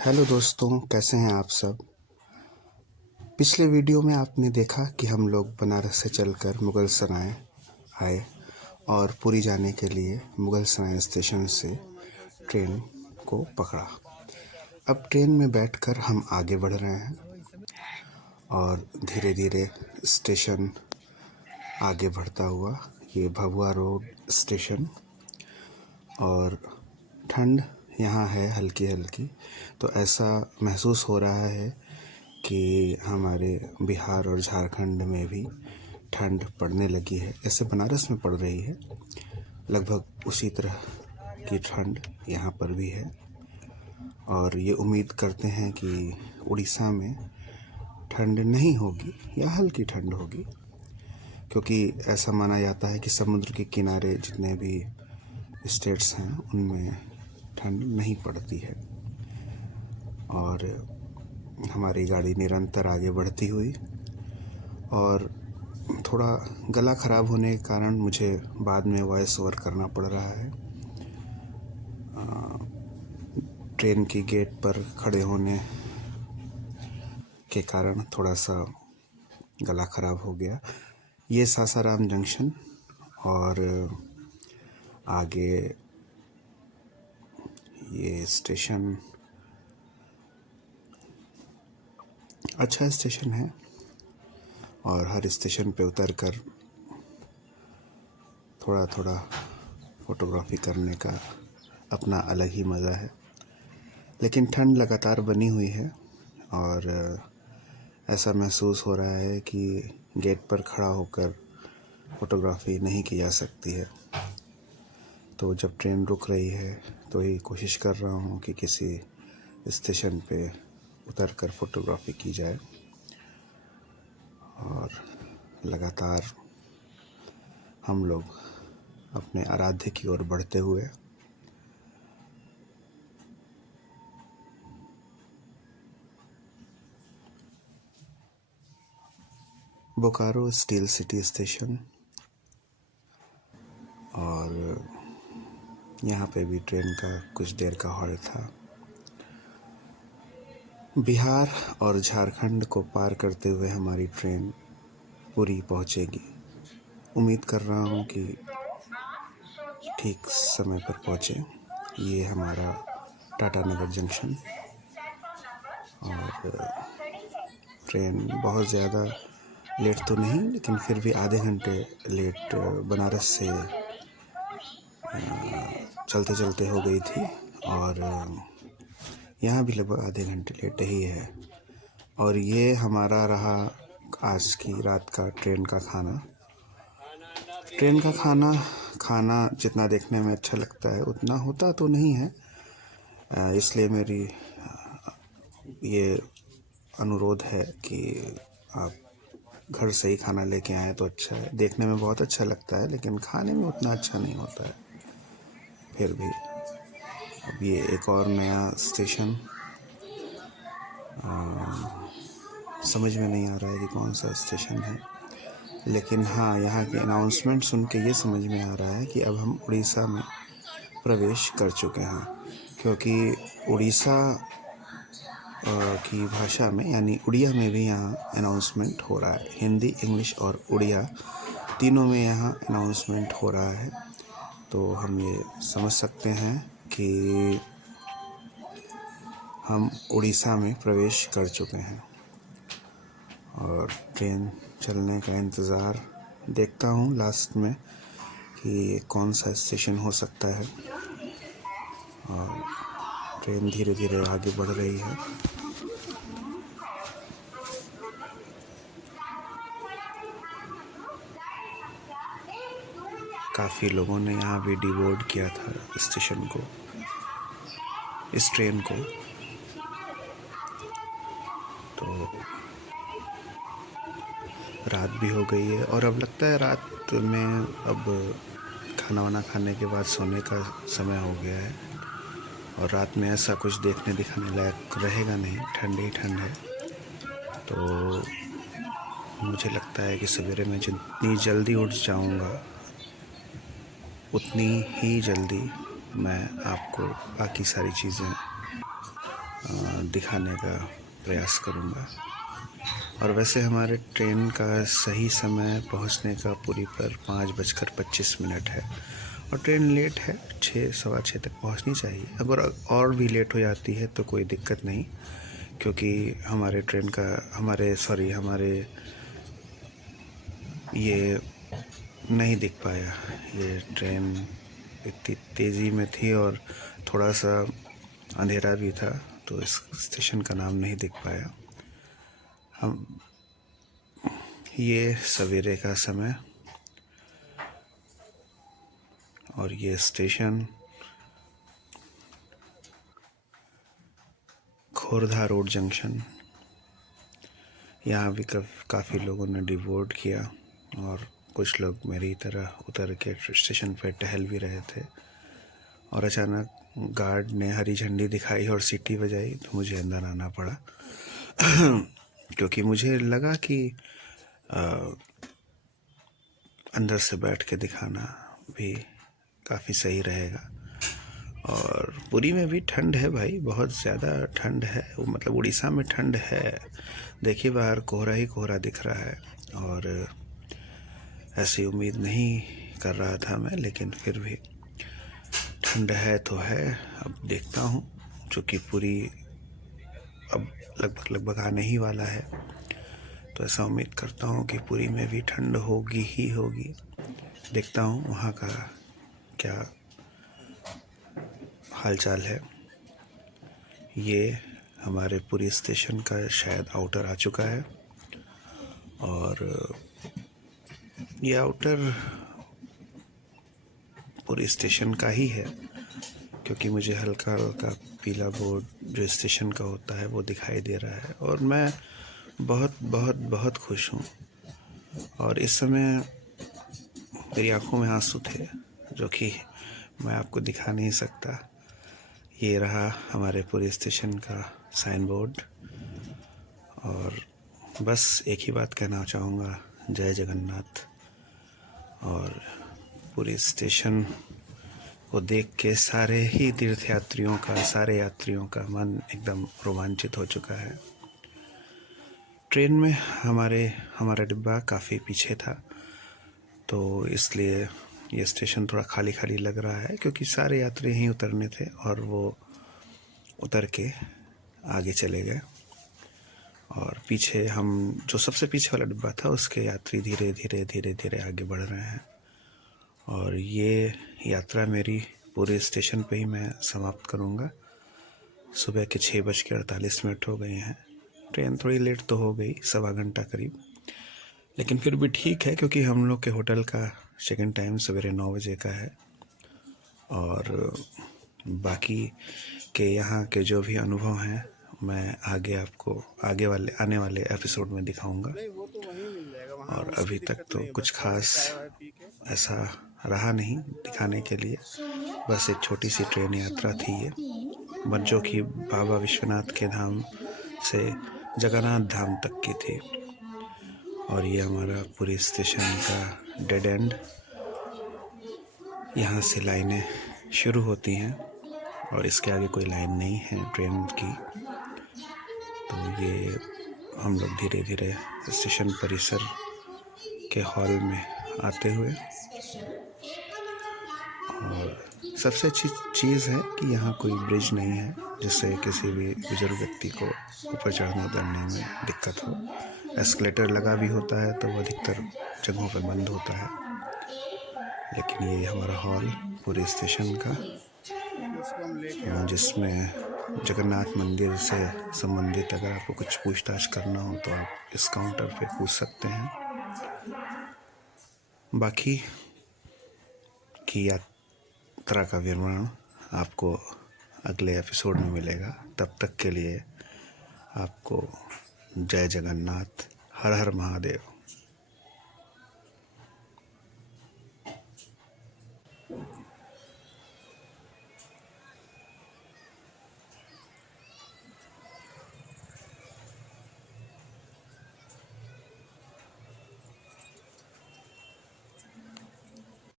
Hello दोस्तों, कैसे हैं आप सब। पिछले वीडियो में आपने देखा कि हम लोग बनारस से चलकर मुगल सराय आए और पुरी जाने के लिए मुगल सराय स्टेशन से ट्रेन को पकड़ा। अब ट्रेन में बैठकर हम आगे बढ़ रहे हैं और धीरे धीरे स्टेशन आगे बढ़ता हुआ ये भभुआ रोड स्टेशन। और ठंड यहाँ है हल्की हल्की, तो ऐसा महसूस हो रहा है कि हमारे बिहार और झारखंड में भी ठंड पड़ने लगी है। जैसे बनारस में पड़ रही है, लगभग उसी तरह की ठंड यहाँ पर भी है। और ये उम्मीद करते हैं कि उड़ीसा में ठंड नहीं होगी या हल्की ठंड होगी, क्योंकि ऐसा माना जाता है कि समुद्र के किनारे जितने भी स्टेट्स हैं उनमें ठंड नहीं पड़ती है। और हमारी गाड़ी निरंतर आगे बढ़ती हुई, और थोड़ा गला ख़राब होने के कारण मुझे बाद में वॉइस ओवर करना पड़ रहा है। ट्रेन की गेट पर खड़े होने के कारण थोड़ा सा गला ख़राब हो गया। ये सासाराम जंक्शन और आगे ये स्टेशन अच्छा स्टेशन है और हर स्टेशन पे उतरकर थोड़ा थोड़ा फोटोग्राफी करने का अपना अलग ही मज़ा है। लेकिन ठंड लगातार बनी हुई है और ऐसा महसूस हो रहा है कि गेट पर खड़ा होकर फोटोग्राफी नहीं की जा सकती है। तो जब ट्रेन रुक रही है तो ये कोशिश कर रहा हूँ कि किसी स्टेशन पे उतरकर फोटोग्राफी की जाए। और लगातार हम लोग अपने आराध्य की ओर बढ़ते हुए बोकारो स्टील सिटी स्टेशन, और यहाँ पे भी ट्रेन का कुछ देर का हॉल्ट था। बिहार और झारखंड को पार करते हुए हमारी ट्रेन पुरी पहुँचेगी। उम्मीद कर रहा हूँ कि ठीक समय पर पहुँचे। ये हमारा टाटानगर जंक्शन, और ट्रेन बहुत ज़्यादा लेट तो नहीं, लेकिन फिर भी आधे घंटे लेट बनारस से चलते चलते हो गई थी। और यहाँ भी लगभग आधे घंटे लेट ही है। और ये हमारा रहा आज की रात का ट्रेन का खाना। ट्रेन का खाना जितना देखने में अच्छा लगता है उतना होता तो नहीं है, इसलिए मेरी ये अनुरोध है कि आप घर से ही खाना लेके आएँ तो अच्छा है। देखने में बहुत अच्छा लगता है लेकिन खाने में उतना अच्छा नहीं होता है। फिर भी अब ये एक और नया स्टेशन समझ में नहीं आ रहा है कि कौन सा स्टेशन है, लेकिन हाँ, यहाँ के अनाउंसमेंट सुन के ये समझ में आ रहा है कि अब हम उड़ीसा में प्रवेश कर चुके हैं। क्योंकि उड़ीसा की भाषा में यानी उड़िया में भी यहाँ अनाउंसमेंट हो रहा है। हिंदी, इंग्लिश और उड़िया तीनों में यहाँ अनाउंसमेंट हो रहा है। तो हम ये समझ सकते हैं कि हम उड़ीसा में प्रवेश कर चुके हैं। और ट्रेन चलने का इंतज़ार देखता हूँ लास्ट में कि कौन सा स्टेशन हो सकता है। और ट्रेन धीरे धीरे आगे बढ़ रही है। काफ़ी लोगों ने यहाँ भी डिबोर्ड किया था स्टेशन को, इस ट्रेन को। तो रात भी हो गई है और अब लगता है रात में अब खाना वाना खाने के बाद सोने का समय हो गया है। और रात में ऐसा कुछ देखने दिखाने लायक रहेगा नहीं, ठंड ही ठंड है। तो मुझे लगता है कि सवेरे मैं जितनी जल्दी उठ जाऊंगा उतनी ही जल्दी मैं आपको बाकी सारी चीज़ें दिखाने का प्रयास करूँगा। और वैसे हमारे ट्रेन का सही समय पहुंचने का पुरी पर 5:25 है और ट्रेन लेट है, 6 सवा 6 तक पहुंचनी चाहिए। अगर और भी लेट हो जाती है तो कोई दिक्कत नहीं, क्योंकि हमारे ट्रेन का हमारे ये नहीं दिख पाया। ये ट्रेन इतनी तेज़ी में थी और थोड़ा सा अंधेरा भी था, तो इस स्टेशन का नाम नहीं दिख पाया। ये सवेरे का समय और ये स्टेशन खोरधा रोड जंक्शन। यहाँ भी काफ़ी लोगों ने डिवोट किया और कुछ लोग मेरी तरह उतर के स्टेशन पे टहल भी रहे थे। और अचानक गार्ड ने हरी झंडी दिखाई और सीटी बजाई तो मुझे अंदर आना पड़ा क्योंकि मुझे लगा कि अंदर से बैठ के दिखाना भी काफ़ी सही रहेगा। और पुरी में भी ठंड है भाई, बहुत ज़्यादा ठंड है। मतलब उड़ीसा में ठंड है। देखिए बाहर कोहरा ही कोहरा दिख रहा है और ऐसी उम्मीद नहीं कर रहा था मैं, लेकिन फिर भी ठंड है तो है। अब देखता हूँ, चूँकि पुरी अब लगभग आने ही वाला है, तो ऐसा उम्मीद करता हूँ कि पुरी में भी ठंड होगी ही होगी। देखता हूँ वहाँ का क्या हालचाल है। ये हमारे पुरी स्टेशन का शायद आउटर आ चुका है और ये आउटर पुरी स्टेशन का ही है, क्योंकि मुझे हल्का हल्का पीला बोर्ड जो स्टेशन का होता है वो दिखाई दे रहा है। और मैं बहुत बहुत बहुत खुश हूँ। और इस समय मेरी आंखों में आंसू थे, जो कि मैं आपको दिखा नहीं सकता। ये रहा हमारे पुरी स्टेशन का साइन बोर्ड। और बस एक ही बात कहना चाहूँगा, जय जगन्नाथ। और पुरी स्टेशन को देख के सारे यात्रियों का मन एकदम रोमांचित हो चुका है। ट्रेन में हमारा डिब्बा काफ़ी पीछे था, तो इसलिए ये स्टेशन थोड़ा खाली खाली लग रहा है, क्योंकि सारे यात्री यहीं उतरने थे और वो उतर के आगे चले गए। और पीछे हम जो सबसे पीछे वाला डिब्बा था, उसके यात्री धीरे धीरे आगे बढ़ रहे हैं। और ये यात्रा मेरी पूरे स्टेशन पे ही मैं समाप्त करूँगा। सुबह के 6:48 हो गए हैं। ट्रेन थोड़ी लेट तो हो गई, सवा घंटा करीब, लेकिन फिर भी ठीक है, क्योंकि हम लोग के होटल का चेक-इन टाइम सवेरे 9 बजे का है। और बाकी के यहाँ के जो भी अनुभव हैं, मैं आपको आने वाले एपिसोड में दिखाऊंगा। और अभी तक तो कुछ खास ऐसा रहा नहीं दिखाने के लिए, बस एक छोटी सी ट्रेन यात्रा थी ये, जो कि बाबा विश्वनाथ के धाम से जगन्नाथ धाम तक की थी। और ये हमारा पुरी स्टेशन का डेड एंड। यहाँ से लाइनें शुरू होती हैं और इसके आगे कोई लाइन नहीं है ट्रेन की। तो ये हम लोग धीरे धीरे स्टेशन परिसर के हॉल में आते हुए। और सबसे अच्छी चीज़ है कि यहाँ कोई ब्रिज नहीं है, जिससे किसी भी बुजुर्ग व्यक्ति को ऊपर चढ़ने उतरने में दिक्कत हो। एस्केलेटर लगा भी होता है तो वो अधिकतर जगहों पर बंद होता है। लेकिन ये हमारा हॉल पूरे स्टेशन का, जिसमें जगन्नाथ मंदिर से संबंधित अगर आपको कुछ पूछताछ करना हो तो आप इस काउंटर पे पूछ सकते हैं। बाकी की यात्रा का विवरण आपको अगले एपिसोड में मिलेगा। तब तक के लिए आपको जय जगन्नाथ, हर हर महादेव।